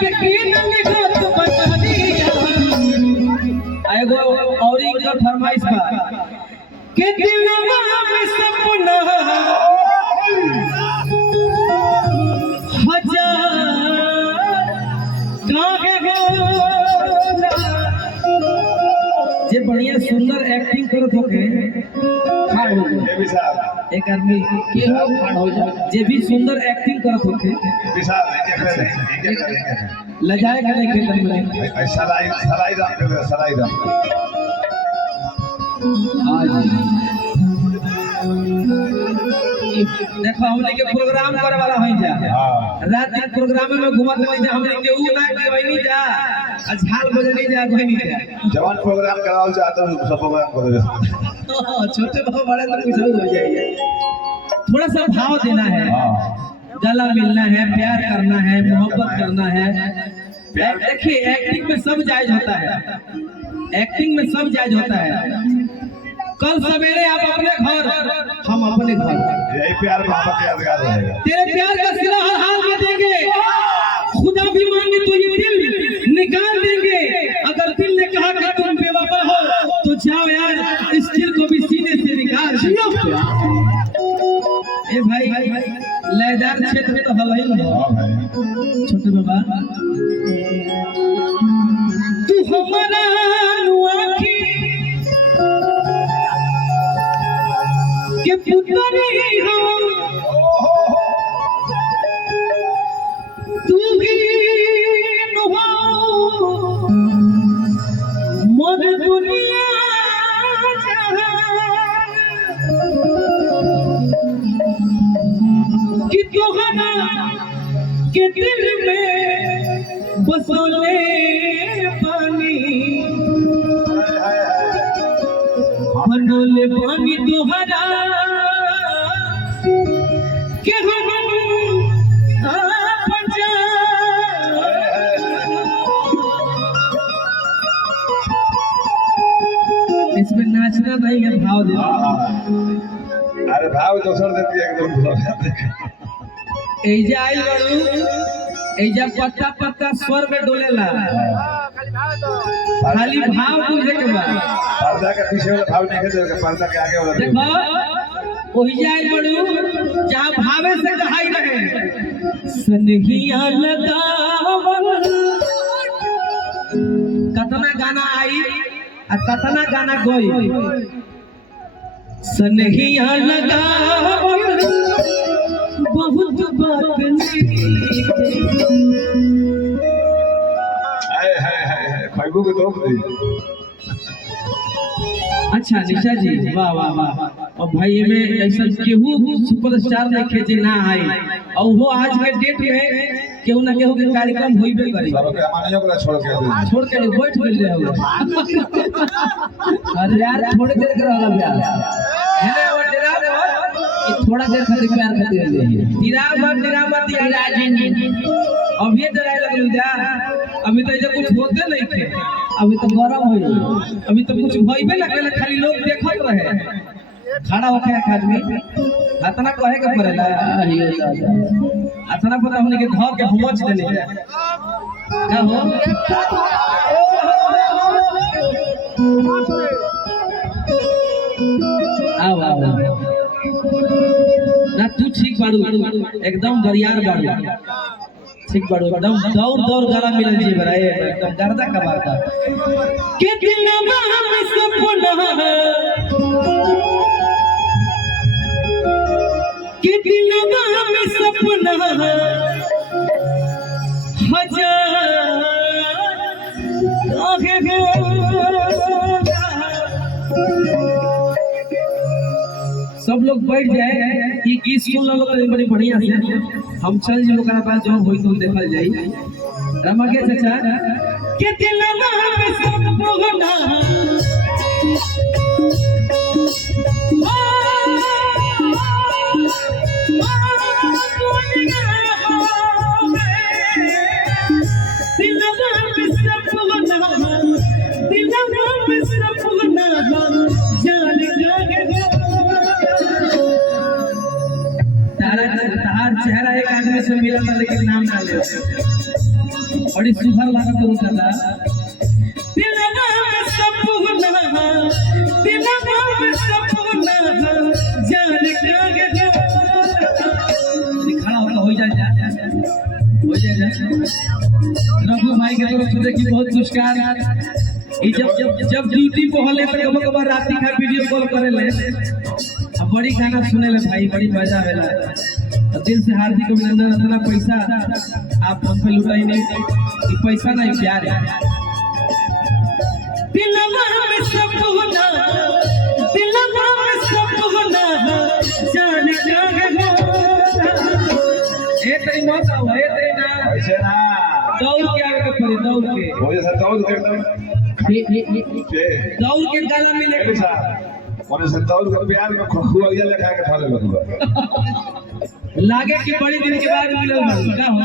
के कीनल गोत बचनिया एगो और इनका फरमाइश बा के दिलवा में सपना जे बढ़िया सुंदर एक्टिंग करत होके खाड़ हो जाए एक आदमी के हो खाड़ हो जाए जे भी सुंदर एक्टिंग करत होके लजाए के नहीं खेतन में सलाई दाम देखो हमने के प्रोग्राम करे वाला होई जा रात दिन प्रोग्राम में घुमत नहीं जा हमने के ऊ ना के होई नहीं जा झाल बजे नहीं जा कोई नहीं जा जवान प्रोग्राम कराओ चाहते हो सब प्रोग्राम कर दे छोटे बहुत बड़े लोग कुछ हो जाएंगे थोड़ा सा भाव देना है गला मिलना है प्यार करना है मोहब्बत करना है देखिए एक्टिंग में सब जायज होता है एक्टिंग में सब जायज होता है कल सवेरे आप अपने घर हम अपने घर यही प्यार बाबा के यादगार रहेगा तेरे प्यार का सिला हर हाल में देंगे खुदा भी मांगे तो ये दिल निकाल देंगे अगर दिल ने कहा कि तुम बेवफा हो तो जाओ यार इस दिल को भी सीने से निकाल ए भाई लयदार क्षेत्र में तो हवा ही है छोटे बाबा तू हमारा नुआखी के पुतरी हो तू ही नुहा मोर दुनिया कि तोहरा के दिल में बसोले पानी मनोले पानी तोहरा के इसमें नाचना नहीं है भाव देना अरे भाव दोसर देती है एकदम एजा आई बड़ू एजा पत्ता पत्ता स्वर में डोलेला खाली भाव बुझे के बा पर्दा के पीछे वाला भाव नहीं है पर्दा के आगे वाला देखो ओही जाई बड़ू जहां भावे से कहाई रहे सनहिया लगावल कतना गाना आई आ कतना गाना गई सनहिया लगावल बहुत बात है खैबू के दोस्त दी अच्छा निशा जी वाह वाह वाह और भाई में ऐसा केहू सुपरस्टार देखे जे ना आई और वो आज के डेट में केहू ना केहू के कार्यक्रम होइबे करी सबके अमानियों को छोड़ के बैठ गइल रहे अरे यार थोड़ी देर के रहला ब्याह हेले वो डराव थोड़ा देर खातिर प्यार खातिर डराव यार अभी डराए लगल जा अभी तो इधर कुछ होते नहीं थे अभी तो गरम हो अभी तो कुछ होइबे ना करे खाली लोग देखत रहे खड़ा होके एक आदमी अतना कहे के पड़ेला अतना पता हमने के घर के हमच देले का हो आओ आओ ना तू ठीक बाड़ू एकदम दरियार बाड़ू ठीक बाड़ू एकदम दौड़ गाना मिलल जी बराए एकदम गर्दा का बाता के दिलवा में सपना के दिलवा में सपना हजार सब लोग बैठ जाए कि गीत सुन लो तो बड़ी बढ़िया से हम चल जी लोग पास जो होई तो देखल जाई रमा के चाचा के दिलवा में सपना चेहरा एक आदमी से मिला था लेकिन नाम ना ले बड़ी सुधर लागत तो दादा दिलवा में सपना जाने कागे खड़ा होता हो जाए रघु भाई के तरफ से देखिए बहुत पुरस्कार जब ड्यूटी पे होले तो कब कब राती का वीडियो कॉल करे ले अब बड़ी गाना सुने ले भाई बड़ी मजा आवेला तो दिल से हार्दिक अभिनंदन इतना पैसा आप हम पे लुटाई नहीं कि पैसा नहीं प्यार है दिलवा में सपना जाने कागे ए तेरी मौत आओ ए तेरी ना ऐसे ना दौड़ के आगे के पड़े दौड़ के हो जैसा दौड़ के एकदम दौड़ के गाला में ले ऐसा और ऐसा दौड़ के प्यार में खुआ या लगा के थाले बदला लागे कि बड़ी दिन के बाद मिलल का हो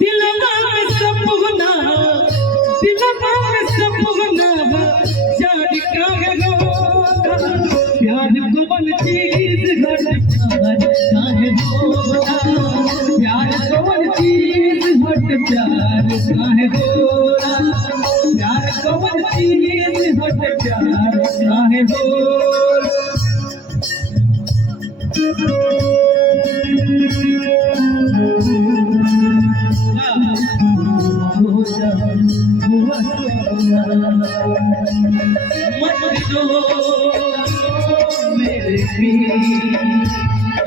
दिलवा में सपना जाने कागे प्यार को बन चीज घट काहे होना प्यार को बन चीज घट प्यार काहे होना प्यार को बन चीज घट प्यार काहे मत दो मेरे हुआ तो हुआ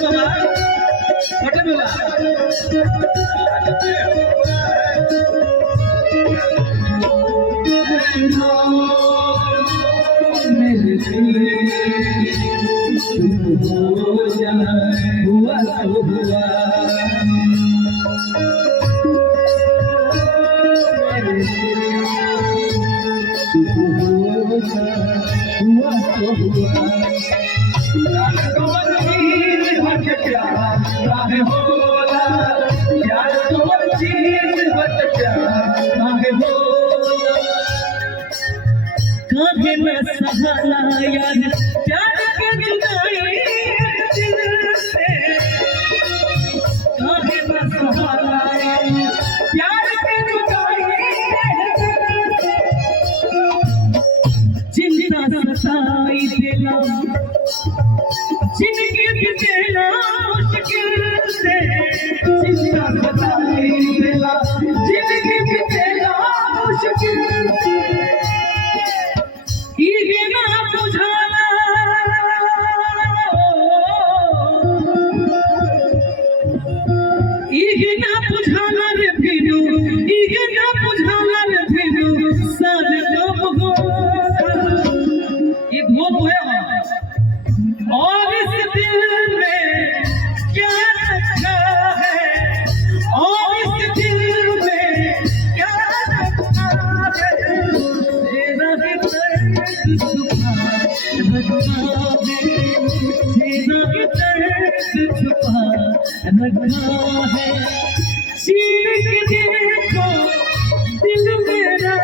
बाबा छोटे बाबा मेरे हुआ तो हुआ काहे न सहाला यार प्यार के जुदाई दिल से काहे न सहाला प्यार के जुदाई जिंदा सताई देला जिंदगी बितेला मुश्किल से जिंदा सताई देला जिंदगी बितेला मुश्किल से इगे ना बुझाला इगे ना बुझाला रे फिरू इगे ना बुझाला रे फिरू सारे लोग हो ये धोप है और इस दिल में क्या रखा है और इस दिल में क्या रखा है तेरा ही छुपा रखा है सीन के देखो दिल मेरा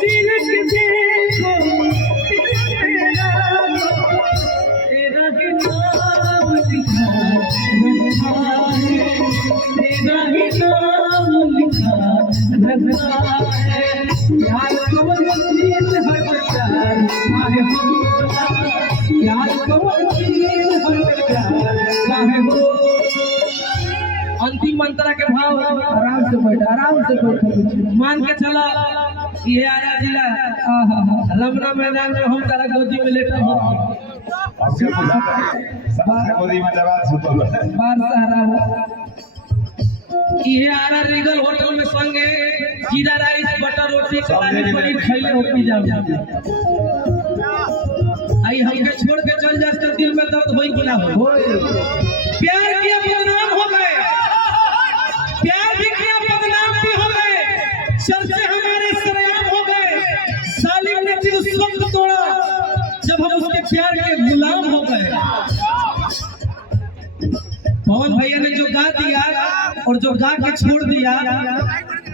सीन के देखो दिल मेरा तेरा ही नाम लिखा रखा है तेरा ही नाम लिखा रखा है यार कमल चीज हर प्यार काहे होता यार कमल चीज हर प्यार काहे हो अंतिम मंत्र के भाव आराम से बैठ मान के चला ये आरा जिला रमना मैदान में हम तारा गोदी में लेटा हो आपके सबसे गोदी में जवान सुतल बार सहारा हो ये आरा रीगल होटल में संगे जीरा राइस बटर रोटी कलानी पनीर खइले हो पी जाओ आई हमके छोड़ के चल जा तो दिल में दर्द होई कि ना हो प्यार किया बदनाम हो गए प्यार भी किया बदनाम भी हो गए चर्चे हमारे सरेआम हो गए सालिम ने दिल उस वक्त तोड़ा जब हम उसके प्यार के गुलाम हो गए पवन भैया ने जो गा दिया और जो गा के छोड़ दिया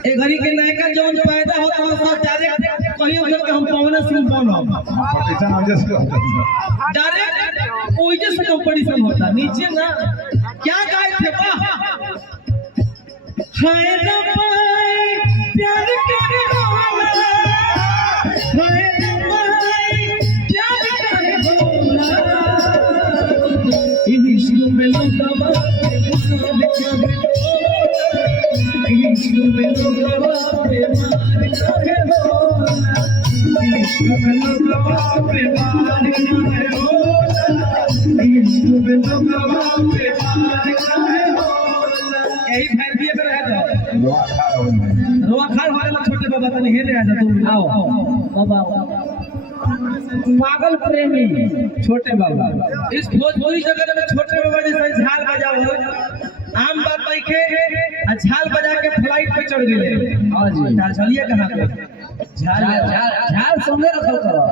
ए घड़ी के नायका जौन पैदा होता है सब डायरेक्ट कहियो कि हम पवन सिंह बनब कंपटीशन हो जैसे डायरेक्ट ओइजे से कंपटीशन होता नीचे ना क्या गाय थे वाह हाय रबाई प्यार करे होला हाय रबाई प्यार करे होला इश्क में लोगवा इश्क में लोगवा प्यार करे होला इश्क में लोगवा प्यार करे होला इश्क में लोगवा प्यार करे होला यही फैमिली में रह जाओ रोआ खार वाला छोटे बाबा तने हेले आ जा तुम आओ बाबा पागल प्रेमी छोटे बाबा इस भोजपुरी जगत में छोटे बाबा जैसे झाल बजाओ आम बात नहीं के झाल बजा के फ्लाइट पे चढ़ गए हां जी झाल चलिए कहां पे झाल झाल सुनने रखल करो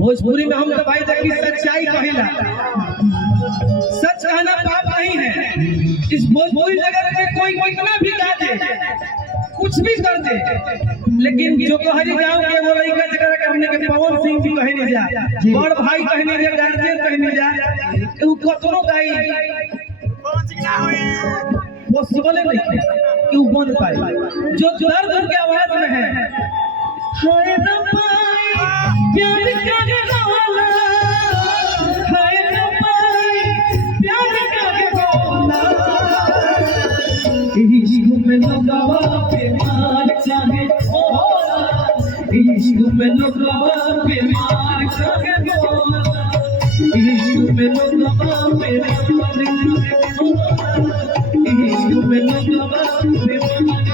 भोजपुरी में हम तो भाई देखी सच्चाई कहिला सच कहना पाप नहीं है इस भोजपुरी जगत में कोई कितना भी गा दे कुछ भी कर दे लेकिन जो कहरी गांव के वो लड़का जगह के हमने के पवन सिंह भी कहे नहीं जा बड़ भाई कहे नहीं जा गार्जियन कहे नहीं जा उ कतरो गाई पवन सिंह ना होए पॉसिबल नहीं कि उ बन पाए जो दर्द उनके आवाज में है हाय रबाई प्यार करे होला हाय रबाई प्यार करे होला इश्क में लोगवा प्यार चाहे होला इश्क में लोगवा प्यार चाहे होला इश्क में लोगवा प्यार चाहे होला इश्क में लोगवा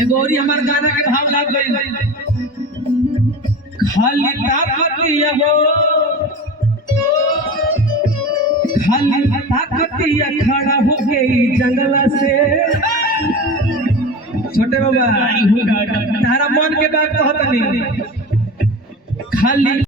एगो और हमार गाना के भाव लाग गई खाली ताकतिया हो खाली ताकतिया खड़ा हो गई जंगल से छोटे बाबा तारा मन के बात कहत नहीं खाली